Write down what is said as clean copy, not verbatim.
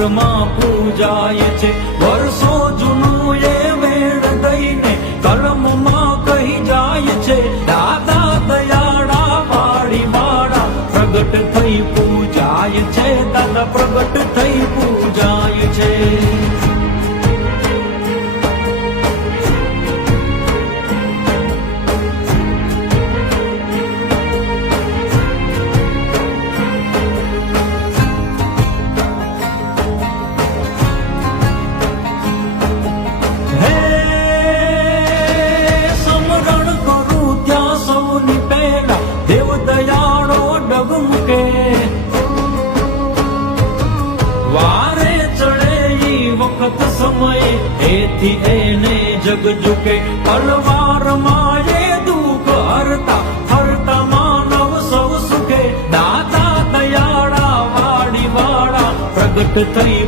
ઘરમાં પૂજાય છે. વર્ષો જૂનું એ વેણ દઈને કલમમાં કહી જાય છે. દાદા દયાળા વાળી વાળા પ્રગટ થઈ પૂજાય છે. દાદા પ્રગટ થઈ પૂજાય છે. દેવ દયાળો ડગમકે વારે ચડે ઈ વખત સમયે એથી એને જગ ઝુકે. તલવારમાં એ દુઃખ હરતા હરતા માનવ સૌ સુખે. દાદા દયાળા વાળી વાળા પ્રગટ થઈ